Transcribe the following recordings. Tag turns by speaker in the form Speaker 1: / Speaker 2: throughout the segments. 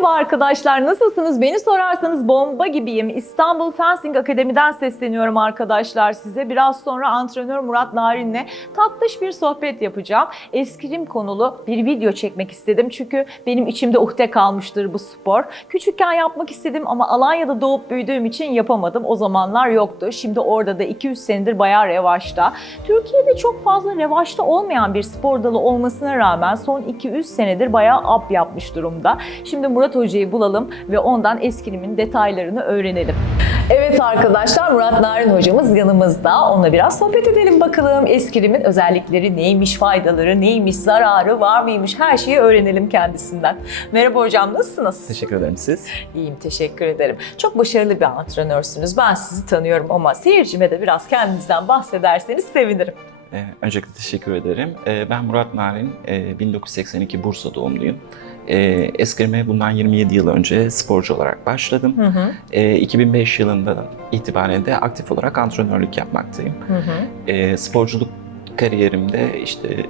Speaker 1: Merhaba arkadaşlar, nasılsınız? Beni sorarsanız bomba gibiyim. İstanbul Fencing Akademi'den sesleniyorum arkadaşlar size. Biraz sonra antrenör Murat Narin'le tatlış bir sohbet yapacağım. Eskrim konulu bir video çekmek istedim. Çünkü benim içimde uhde kalmıştır bu spor. Küçükken yapmak istedim ama Alanya'da doğup büyüdüğüm için yapamadım. O zamanlar yoktu. Şimdi orada da 200 senedir bayağı revaçta. Türkiye'de çok fazla revaçta olmayan bir spor dalı olmasına rağmen son 200 senedir bayağı up yapmış durumda. Şimdi Murat Hoca'yı bulalım ve ondan eskrimin detaylarını öğrenelim. Evet arkadaşlar Murat Narin hocamız yanımızda. Onunla biraz sohbet edelim bakalım. Eskrimin özellikleri neymiş, faydaları neymiş, zararı var mıymış her şeyi öğrenelim kendisinden. Merhaba hocam nasılsınız?
Speaker 2: Teşekkür ederim siz.
Speaker 1: İyiyim teşekkür ederim. Çok başarılı bir antrenörsünüz. Ben sizi tanıyorum ama seyircime de biraz kendinizden bahsederseniz sevinirim.
Speaker 2: Ee, öncelikle teşekkür ederim. Ee, ben Murat Narin, ee, 1982 Bursa doğumluyum. Ee, eskrime bundan 27 yıl önce sporcu olarak başladım.
Speaker 1: Hı hı.
Speaker 2: Ee, 2005 yılında itibaren de aktif olarak antrenörlük yapmaktayım.
Speaker 1: Hı hı.
Speaker 2: Ee, sporculuk kariyerimde işte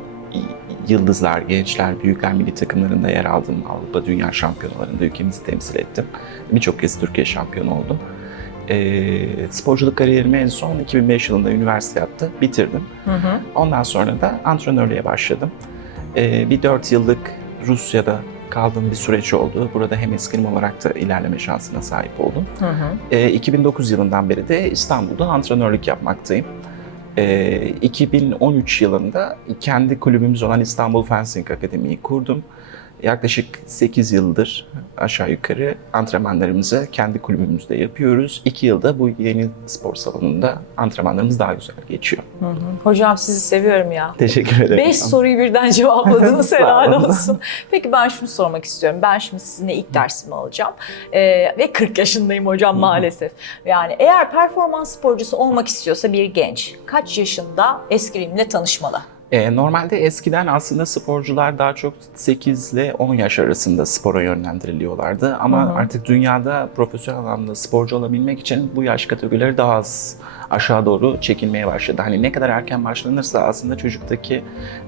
Speaker 2: yıldızlar, gençler, büyükler milli takımlarında yer aldım. Avrupa Dünya Şampiyonalarında ülkemizi temsil ettim. Birçok kez Türkiye şampiyonu oldum. Ee, sporculuk kariyerimi en son 2005 yılında üniversite yaptı, bitirdim.
Speaker 1: Hı hı.
Speaker 2: Ondan sonra da antrenörlüğe başladım. Ee, bir 4 yıllık Rusya'da kaldığım bir süreç oldu. Burada hem eskrim olarak da ilerleme şansına sahip oldum.
Speaker 1: Hı hı.
Speaker 2: Ee, 2009 yılından beri de İstanbul'da antrenörlük yapmaktayım. Ee, 2013 yılında kendi kulübümüz olan İstanbul Fencing Akademi'yi kurdum. Yaklaşık 8 yıldır aşağı yukarı antrenmanlarımızı kendi kulübümüzde yapıyoruz. 2 yılda bu yeni spor salonunda antrenmanlarımız daha güzel geçiyor.
Speaker 1: Hı hı. Hocam sizi seviyorum ya.
Speaker 2: Teşekkür ederim.
Speaker 1: Beş soruyu birden cevapladınız helal olsun. Peki ben şunu sormak istiyorum. Ben şimdi sizinle ilk dersimi alacağım. Ee, ve 40 yaşındayım hocam maalesef. Yani eğer performans sporcusu olmak istiyorsa bir genç kaç yaşında eskrimle tanışmalı?
Speaker 2: Ee, normalde eskiden aslında sporcular daha çok 8 ile 10 yaş arasında spora yönlendiriliyorlardı. Ama
Speaker 1: Hı hı.
Speaker 2: artık dünyada profesyonel anlamda sporcu olabilmek için bu yaş kategorileri daha az aşağı doğru çekilmeye başladı. Hani ne kadar erken başlanırsa aslında çocuktaki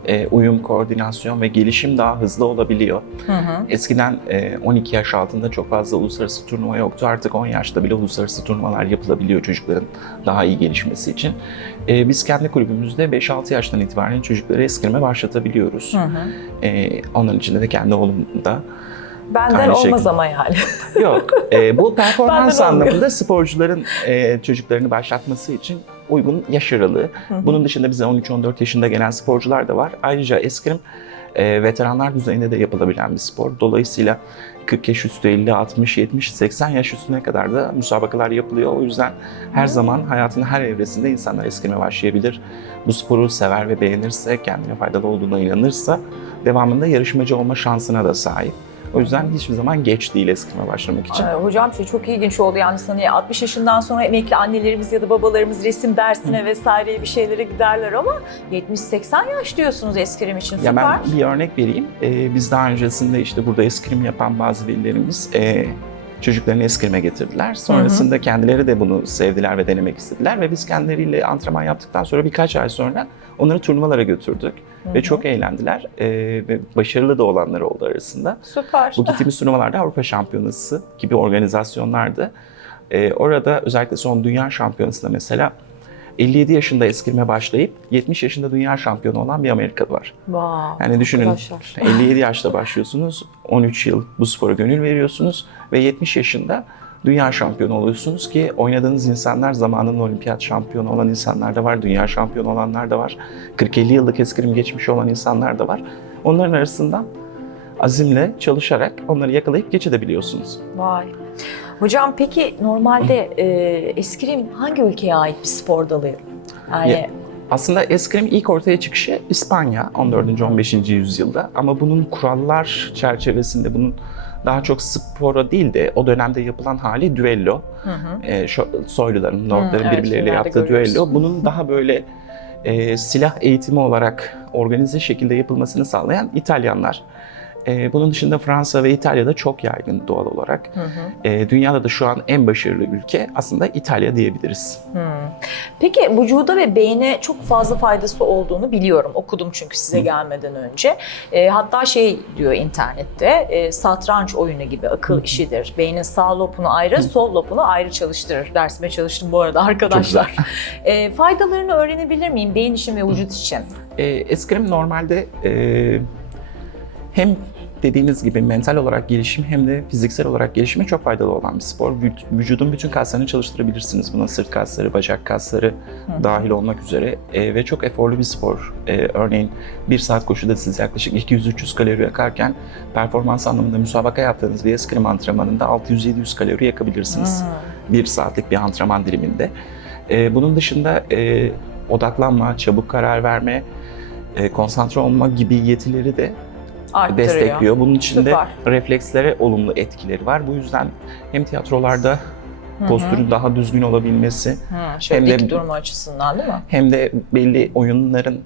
Speaker 2: e, uyum, koordinasyon ve gelişim daha hızlı olabiliyor.
Speaker 1: Hı hı.
Speaker 2: Eskiden e, 12 yaş altında çok fazla uluslararası turnuva yoktu. Artık 10 yaşta bile uluslararası turnuvalar yapılabiliyor çocukların daha iyi gelişmesi için. E, biz kendi kulübümüzde 5-6 yaştan itibaren çocukları eskrime başlatabiliyoruz.
Speaker 1: Hı hı.
Speaker 2: E, onların içinde de kendi oğlum da.
Speaker 1: Benden
Speaker 2: Aynı
Speaker 1: olmaz
Speaker 2: şekilde.
Speaker 1: ama yani.
Speaker 2: Yok, e, bu performans
Speaker 1: Benden olmuyor.
Speaker 2: anlamında sporcuların e, çocuklarını başlatması için uygun yaş aralığı. Bunun dışında bize 13-14 yaşında gelen sporcular da var. Ayrıca eskrim e, veteranlar düzeyinde de yapılabilen bir spor. Dolayısıyla 40 yaş üstü 50, 60, 70, 80 yaş üstüne kadar da müsabakalar yapılıyor. O yüzden her zaman hayatın her evresinde insanlar eskrime başlayabilir. Bu sporu sever ve beğenirse, kendine faydalı olduğuna inanırsa devamında yarışmacı olma şansına da sahip. O yüzden hiçbir zaman geç değil eskrime başlamak için.
Speaker 1: Ay, Hocam şey çok ilginç oldu yani hani 60 yaşından sonra emekli annelerimiz ya da babalarımız resim dersine vesaireye bir şeylere giderler ama 70-80 yaş diyorsunuz eskrim için süper.
Speaker 2: Ya ben bir örnek vereyim. Ee, biz daha öncesinde işte burada eskrim yapan bazı velilerimiz e, çocuklarını eskrime getirdiler. Sonrasında kendileri de bunu sevdiler ve denemek istediler ve biz kendileriyle antrenman yaptıktan sonra birkaç ay sonra onları turnuvalara götürdük
Speaker 1: Hı
Speaker 2: ve
Speaker 1: hı.
Speaker 2: çok eğlendiler Ee, ve başarılı da olanlar oldu arasında.
Speaker 1: Süper.
Speaker 2: Bu gittiğimiz turnuvalarda Avrupa Şampiyonası gibi organizasyonlardı. Ee, orada özellikle son Dünya Şampiyonası'nda mesela 57 yaşında eskrime başlayıp 70 yaşında dünya şampiyonu olan bir Amerikalı var.
Speaker 1: Wow,
Speaker 2: Yani düşünün
Speaker 1: arkadaşlar.
Speaker 2: 57 yaşta başlıyorsunuz, 13 yıl bu spora gönül veriyorsunuz ve 70 yaşında dünya şampiyonu oluyorsunuz ki oynadığınız insanlar zamanının olimpiyat şampiyonu olan insanlar da var, dünya şampiyonu olanlar da var, 40-50 yıllık eskrim geçmiş olan insanlar da var. Onların arasından azimle çalışarak onları yakalayıp geçebiliyorsunuz.
Speaker 1: Vay. Hocam peki normalde e, eskrim hangi ülkeye ait bir spor dalı? Yani
Speaker 2: Ya- Aslında eskrim ilk ortaya çıkışı İspanya 14. 15. yüzyılda ama bunun kurallar çerçevesinde bunun daha çok spora değil de o dönemde yapılan hali düello.
Speaker 1: hı hı.
Speaker 2: e, soyluların, lordların
Speaker 1: evet,
Speaker 2: birbirleriyle
Speaker 1: filmlerde
Speaker 2: yaptığı düello. Bunun daha böyle e, silah eğitimi olarak organize şekilde yapılmasını sağlayan İtalyanlar. E, bunun dışında Fransa ve İtalya'da çok yaygın doğal olarak.
Speaker 1: Hı hı.
Speaker 2: E, dünyada da şu an en başarılı ülke aslında İtalya diyebiliriz.
Speaker 1: Hmm. Peki vücuda ve beyne çok fazla faydası olduğunu biliyorum. Okudum çünkü size gelmeden önce. E, hatta şey diyor internette, e, satranç oyunu gibi akıl işidir. Beynin sağ lobunu ayrı, sol lobunu ayrı çalıştırır. Dersime çalıştım bu arada arkadaşlar. E, faydalarını öğrenebilir miyim beyin için ve vücut için?
Speaker 2: E, eskrim normalde e, hem dediğiniz gibi mental olarak gelişim hem de fiziksel olarak gelişime çok faydalı olan bir spor. Vü- Vücudun bütün kaslarını çalıştırabilirsiniz. Buna sırt kasları, bacak kasları
Speaker 1: Hı.
Speaker 2: dahil olmak üzere E, ve çok eforlu bir spor. E, örneğin bir saat koşuda siz yaklaşık 200-300 kalori yakarken performans anlamında müsabaka yaptığınız bir eskrim antrenmanında 600-700 kalori yakabilirsiniz.
Speaker 1: Hmm.
Speaker 2: bir saatlik bir antrenman diliminde. Ee, bunun dışında e, odaklanma, çabuk karar verme, e, konsantre olma gibi yetileri de
Speaker 1: Arttırıyor.
Speaker 2: destekliyor. Bunun için de
Speaker 1: Süper.
Speaker 2: reflekslere olumlu etkileri var. Bu yüzden hem tiyatrolarda postürün daha düzgün olabilmesi
Speaker 1: Hı, şöyle
Speaker 2: hem de-
Speaker 1: dik durma açısından değil mi?
Speaker 2: hem de belli oyunların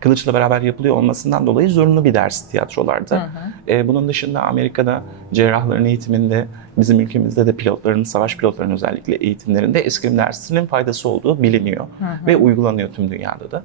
Speaker 2: kılıçla beraber yapılıyor olmasından dolayı zorunlu bir ders tiyatrolarda.
Speaker 1: Hı hı.
Speaker 2: Ee, bunun dışında Amerika'da cerrahların eğitiminde, bizim ülkemizde de pilotların, savaş pilotlarının özellikle eğitimlerinde eskrim dersinin faydası olduğu biliniyor
Speaker 1: Hı hı.
Speaker 2: ve uygulanıyor tüm dünyada da.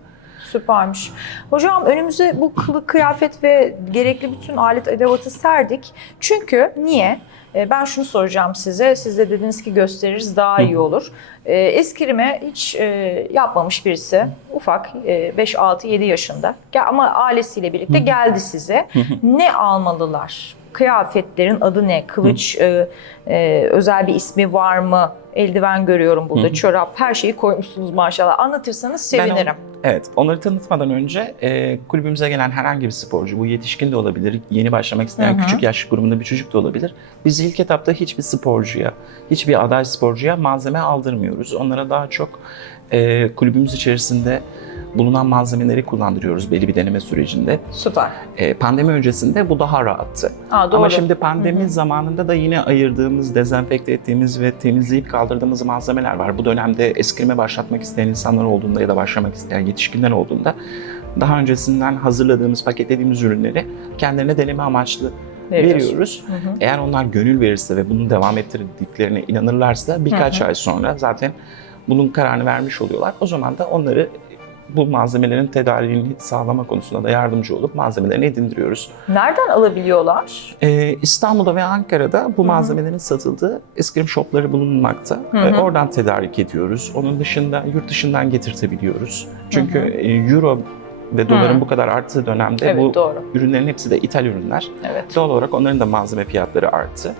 Speaker 1: Süpermiş. Hocam önümüze bu kılık, kıyafet ve gerekli bütün alet edevatı serdik. Çünkü niye? Ee, Ben şunu soracağım size. Siz de dediniz ki gösteririz daha iyi olur. Ee, Eskrim'e hiç e, yapmamış birisi ufak e, 5, 6, 7 yaşında ama ailesiyle birlikte geldi size. ne almalılar? Kıyafetlerin adı ne? Kılıç e, e, özel bir ismi var mı? Eldiven görüyorum burada, çorap, her şeyi koymuşsunuz maşallah. Anlatırsanız
Speaker 2: Ben
Speaker 1: sevinirim.
Speaker 2: Evet, onları tanıtmadan önce e, kulübümüze gelen herhangi bir sporcu, bu yetişkin de olabilir, yeni başlamak isteyen
Speaker 1: Hı hı.
Speaker 2: küçük yaş grubunda bir çocuk da olabilir. Biz ilk etapta hiçbir sporcuya, hiçbir aday sporcuya malzeme aldırmıyoruz. Onlara daha çok e, kulübümüz içerisinde bulunan malzemeleri kullandırıyoruz belli bir deneme sürecinde.
Speaker 1: Süper.
Speaker 2: E, pandemi öncesinde bu daha rahattı.
Speaker 1: Aa, doğru.
Speaker 2: Ama şimdi pandemi
Speaker 1: Hı hı.
Speaker 2: zamanında da yine ayırdığımız, dezenfekte ettiğimiz ve temizleyip kaldırdığımız malzemeler var. Bu dönemde eskrime başlatmak isteyen insanlar olduğunda ya da başlamak isteyen yetişkinler olduğunda daha öncesinden hazırladığımız, paketlediğimiz ürünleri kendilerine deneme amaçlı veriyoruz.
Speaker 1: Hı hı.
Speaker 2: Eğer onlar gönül verirse ve bunu devam ettirdiklerine inanırlarsa birkaç
Speaker 1: Hı hı.
Speaker 2: ay sonra zaten bunun kararını vermiş oluyorlar. O zaman da onları bu malzemelerin tedariğini sağlama konusunda da yardımcı olup malzemelerini edindiriyoruz.
Speaker 1: Nereden alabiliyorlar?
Speaker 2: Ee, İstanbul'da ve Ankara'da bu
Speaker 1: hı.
Speaker 2: malzemelerin satıldığı eskrim shopları bulunmakta.
Speaker 1: Hı
Speaker 2: Ee, oradan tedarik ediyoruz. Onun dışında yurt dışından getirtebiliyoruz. Çünkü e, euro ve doların
Speaker 1: Hı.
Speaker 2: bu kadar arttığı dönemde
Speaker 1: evet
Speaker 2: bu
Speaker 1: doğru.
Speaker 2: ürünlerin hepsi de ithal ürünler.
Speaker 1: Evet.
Speaker 2: Doğal olarak onların da malzeme fiyatları arttı.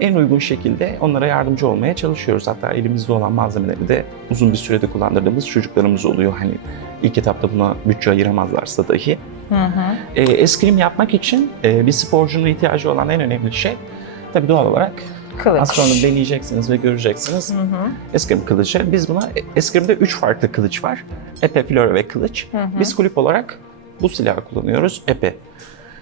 Speaker 2: En uygun şekilde onlara yardımcı olmaya çalışıyoruz. Hatta elimizde olan malzemeleri de uzun bir sürede kullandırdığımız çocuklarımız oluyor. Hani ilk etapta buna bütçe ayıramazlarsa dahi.
Speaker 1: Hı hı.
Speaker 2: E, eskrim yapmak için e, bir sporcunun ihtiyacı olan en önemli şey tabii doğal olarak
Speaker 1: Kılıç.
Speaker 2: az sonra deneyeceksiniz ve göreceksiniz.
Speaker 1: Hı hı.
Speaker 2: Eskrim kılıcı. Biz buna eskrimde üç farklı kılıç var. Epe, flora ve kılıç.
Speaker 1: Hı hı.
Speaker 2: Biz kulüp olarak bu silahı kullanıyoruz. Epe.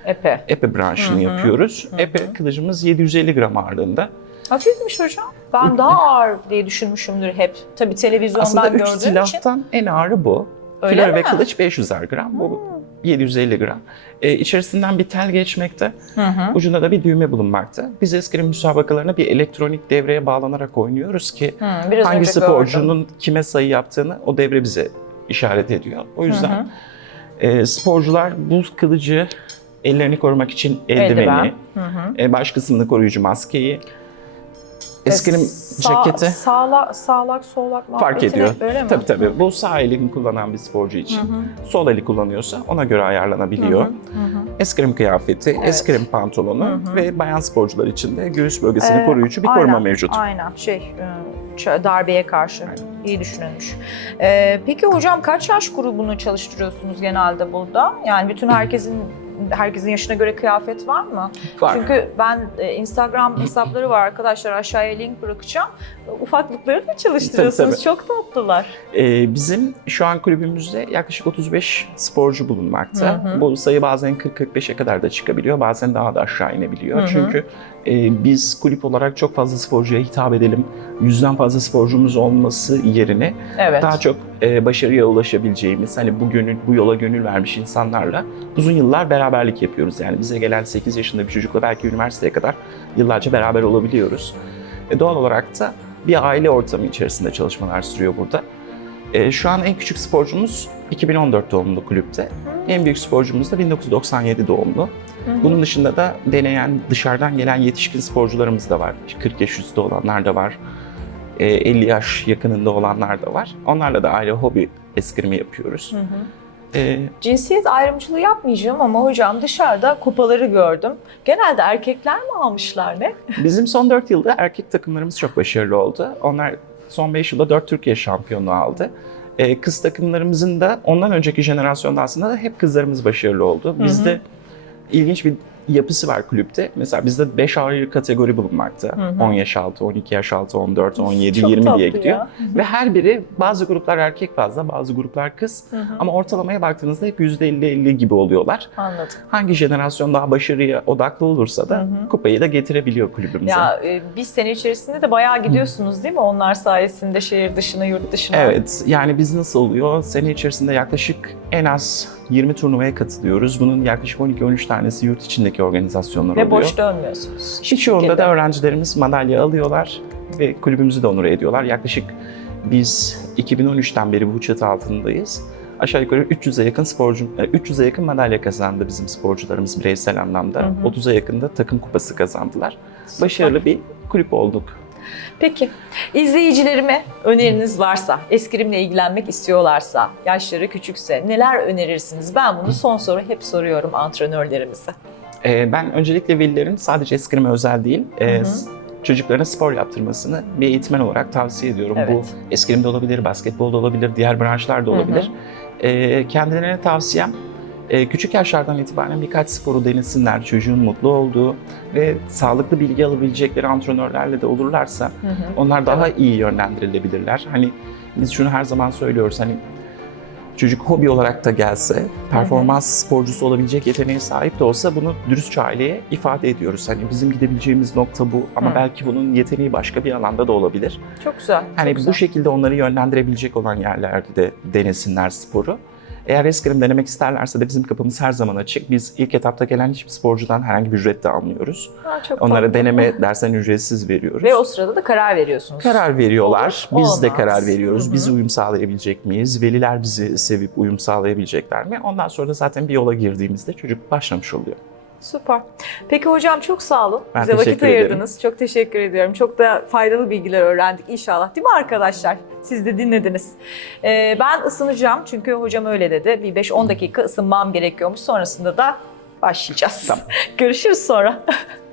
Speaker 1: Epe.
Speaker 2: Epe branşını
Speaker 1: Hı hı.
Speaker 2: yapıyoruz.
Speaker 1: Hı hı.
Speaker 2: Epe kılıcımız 750 gram ağırlığında.
Speaker 1: Hafifmiş hocam. Ben daha ağır diye düşünmüşümdür hep. Tabii televizyondan
Speaker 2: Aslında
Speaker 1: gördüğüm için.
Speaker 2: silahtan en ağırı bu.
Speaker 1: Öyle
Speaker 2: Flora
Speaker 1: mi?
Speaker 2: ve kılıç 500'er gram. Bu 750 gram. E, içerisinden bir tel geçmekte.
Speaker 1: Hı hı.
Speaker 2: Ucunda da bir düğme bulunmakta. Biz eskrim müsabakalarına bir elektronik devreye bağlanarak oynuyoruz ki
Speaker 1: Hı, biraz
Speaker 2: hangi sporcunun
Speaker 1: gördüm.
Speaker 2: kime sayı yaptığını o devre bize işaret ediyor. O yüzden
Speaker 1: Hı hı.
Speaker 2: e, sporcular bu kılıcı ellerini korumak için eldiveni,
Speaker 1: Eldiven. Hı hı.
Speaker 2: e, baş kısmını koruyucu maskeyi, eskrim
Speaker 1: E, sağ-
Speaker 2: ceketi
Speaker 1: Sağla, sağlak, solak
Speaker 2: fark ediyor.
Speaker 1: Öyle mi?
Speaker 2: Tabii tabii. Bu sağ elini kullanan bir sporcu için.
Speaker 1: Hı hı.
Speaker 2: Sol eli kullanıyorsa ona göre ayarlanabiliyor.
Speaker 1: Hı hı. Hı hı.
Speaker 2: Eskrim kıyafeti,
Speaker 1: Evet.
Speaker 2: eskrim pantolonu
Speaker 1: Hı hı.
Speaker 2: ve bayan sporcular için de göğüs bölgesini
Speaker 1: Ee,
Speaker 2: koruyucu bir
Speaker 1: aynen,
Speaker 2: koruma mevcut.
Speaker 1: Aynen şey e, darbeye karşı iyi düşünülmüş. Ee, peki hocam kaç yaş grubunu çalıştırıyorsunuz genelde burada? Yani bütün herkesin herkesin yaşına göre kıyafet var mı?
Speaker 2: Var.
Speaker 1: Çünkü ben e, Instagram hesapları var arkadaşlar aşağıya link bırakacağım. Ufaklıkları da çalıştırıyorsunuz.
Speaker 2: Tabii,
Speaker 1: Çok tatlılar.
Speaker 2: Ee, bizim şu an kulübümüzde yaklaşık 35 sporcu bulunmakta.
Speaker 1: Hı hı.
Speaker 2: Bu sayı bazen 40-45'e kadar da çıkabiliyor, bazen daha da aşağı inebiliyor.
Speaker 1: Hı hı.
Speaker 2: Çünkü e, biz kulüp olarak çok fazla sporcuya hitap edelim, yüzden fazla sporcumuz olması yerine
Speaker 1: Evet.
Speaker 2: daha çok e, başarıya ulaşabileceğimiz, hani bu gönül, bu yola gönül vermiş insanlarla uzun yıllar beraber beraberlik yapıyoruz. Yani bize gelen 8 yaşında bir çocukla belki üniversiteye kadar yıllarca beraber olabiliyoruz. E, doğal olarak da bir aile ortamı içerisinde çalışmalar sürüyor burada. E, şu an en küçük sporcumuz 2014 doğumlu kulüpte. En büyük sporcumuz da 1997 doğumlu. Bunun dışında da deneyen, dışarıdan gelen yetişkin sporcularımız da var. 40 yaş üstü olanlar da var. E, 50 yaş yakınında olanlar da var. Onlarla da aile hobi eskrimi yapıyoruz.
Speaker 1: Hı hı.
Speaker 2: E,
Speaker 1: Cinsiyet ayrımcılığı yapmayacağım ama hocam dışarıda kupaları gördüm. Genelde erkekler mi almışlar ne?
Speaker 2: bizim son 4 yılda erkek takımlarımız çok başarılı oldu. Onlar son 5 yılda 4 Türkiye şampiyonluğu aldı. E, kız takımlarımızın da ondan önceki jenerasyonda aslında da hep kızlarımız başarılı oldu. Bizde ilginç bir yapısı var kulüpte. Mesela bizde 5 ayrı kategori bulunmakta.
Speaker 1: Hı hı.
Speaker 2: 10 yaş altı, 12 yaş altı, 14, 17,
Speaker 1: Çok
Speaker 2: 20
Speaker 1: tatlı
Speaker 2: diye gidiyor.
Speaker 1: ya.
Speaker 2: Ve her biri bazı gruplar erkek fazla, bazı gruplar kız.
Speaker 1: Hı hı.
Speaker 2: Ama ortalamaya baktığınızda hep %50-50 gibi oluyorlar.
Speaker 1: Anladım.
Speaker 2: Hangi jenerasyon daha başarıya odaklı olursa da
Speaker 1: Hı hı.
Speaker 2: kupayı da getirebiliyor kulübümüze.
Speaker 1: Ya e, bir sene içerisinde de bayağı gidiyorsunuz değil mi? Onlar sayesinde şehir dışına, yurt dışına.
Speaker 2: Evet, yani biz nasıl oluyor? Sene içerisinde yaklaşık en az 20 turnuvaya katılıyoruz. Bunun yaklaşık 12-13 tanesi yurt içindeki organizasyonlar
Speaker 1: Ve
Speaker 2: oluyor.
Speaker 1: boş dönmüyorsunuz.
Speaker 2: Birçoğunda da öğrencilerimiz madalya alıyorlar ve kulübümüzü de onur ediyorlar. Yaklaşık biz 2013'ten beri bu çatı altındayız. Aşağı yukarı 300'e yakın sporcu, e, 300'e yakın madalya kazandı bizim sporcularımız bireysel anlamda.
Speaker 1: Hı hı.
Speaker 2: 30'a yakın da takım kupası kazandılar.
Speaker 1: Süper.
Speaker 2: Başarılı bir kulüp olduk.
Speaker 1: Peki, izleyicilerime öneriniz varsa, eskrimle ilgilenmek istiyorlarsa, yaşları küçükse neler önerirsiniz? Ben bunu son soru hep soruyorum antrenörlerimize.
Speaker 2: Ee, ben öncelikle velilerin sadece eskrime özel değil, e, çocuklarına spor yaptırmasını bir eğitmen olarak tavsiye ediyorum.
Speaker 1: Evet.
Speaker 2: Bu eskrim de olabilir, basketbol da olabilir, diğer branşlar da
Speaker 1: Hı hı.
Speaker 2: olabilir. Ee, kendilerine tavsiyem e, küçük yaşlardan itibaren birkaç sporu denesinler. Çocuğun mutlu olduğu ve sağlıklı bilgi alabilecekleri antrenörlerle de olurlarsa
Speaker 1: Hı hı.
Speaker 2: onlar daha iyi yönlendirilebilirler. Hani biz şunu her zaman söylüyoruz hani çocuk hobi olarak da gelse, performans sporcusu olabilecek yeteneğe sahip de olsa bunu dürüstçe aileye ifade ediyoruz. Hani bizim gidebileceğimiz nokta bu ama
Speaker 1: Hı.
Speaker 2: belki bunun yeteneği başka bir alanda da olabilir.
Speaker 1: Çok güzel.
Speaker 2: Hani
Speaker 1: çok güzel.
Speaker 2: bu şekilde onları yönlendirebilecek olan yerlerde de denesinler sporu. Eğer eskrim denemek isterlerse de bizim kapımız her zaman açık. Biz ilk etapta gelen hiçbir sporcudan herhangi bir ücret de almıyoruz.
Speaker 1: Ha, çok
Speaker 2: Onlara
Speaker 1: tatlı.
Speaker 2: deneme dersen ücretsiz veriyoruz.
Speaker 1: Ve o sırada da karar veriyorsunuz.
Speaker 2: Karar veriyorlar.
Speaker 1: Olur,
Speaker 2: Biz de
Speaker 1: olmaz.
Speaker 2: karar veriyoruz.
Speaker 1: Hı hı.
Speaker 2: Biz uyum sağlayabilecek miyiz? Veliler bizi sevip uyum sağlayabilecekler mi? Ondan sonra da zaten bir yola girdiğimizde çocuk başlamış oluyor.
Speaker 1: Süper. Peki hocam çok sağ olun.
Speaker 2: Ben
Speaker 1: Bize vakit
Speaker 2: teşekkür ederim.
Speaker 1: ayırdınız. Çok teşekkür ediyorum. Çok da faydalı bilgiler öğrendik inşallah. Değil mi arkadaşlar? Siz de dinlediniz. Ee, ben ısınacağım çünkü hocam öyle dedi. Bir 5-10 dakika ısınmam gerekiyormuş. Sonrasında da başlayacağız.
Speaker 2: Tamam.
Speaker 1: Görüşürüz sonra.